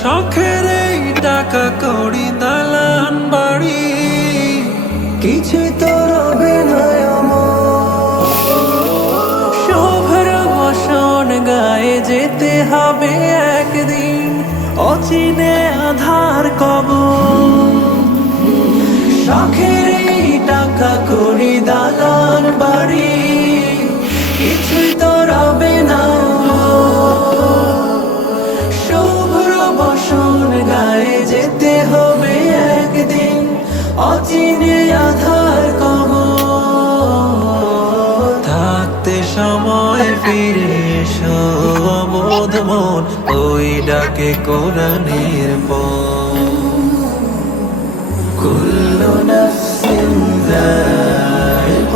শখের এই টাকা করি দালান বাড়ি। কিছু তো রবে শোভর বসন গায়ে যেতে হবে একদিন অচিনে আধার কব শখের এই টাকা করি দালান বাড়ি। অচিনে আধার কব থাকতে সময় ফিরে এসো, অবোধ মন, ওই ডাকে কোরআনের পর কুল্লু নাফসিন যায়িকাতুল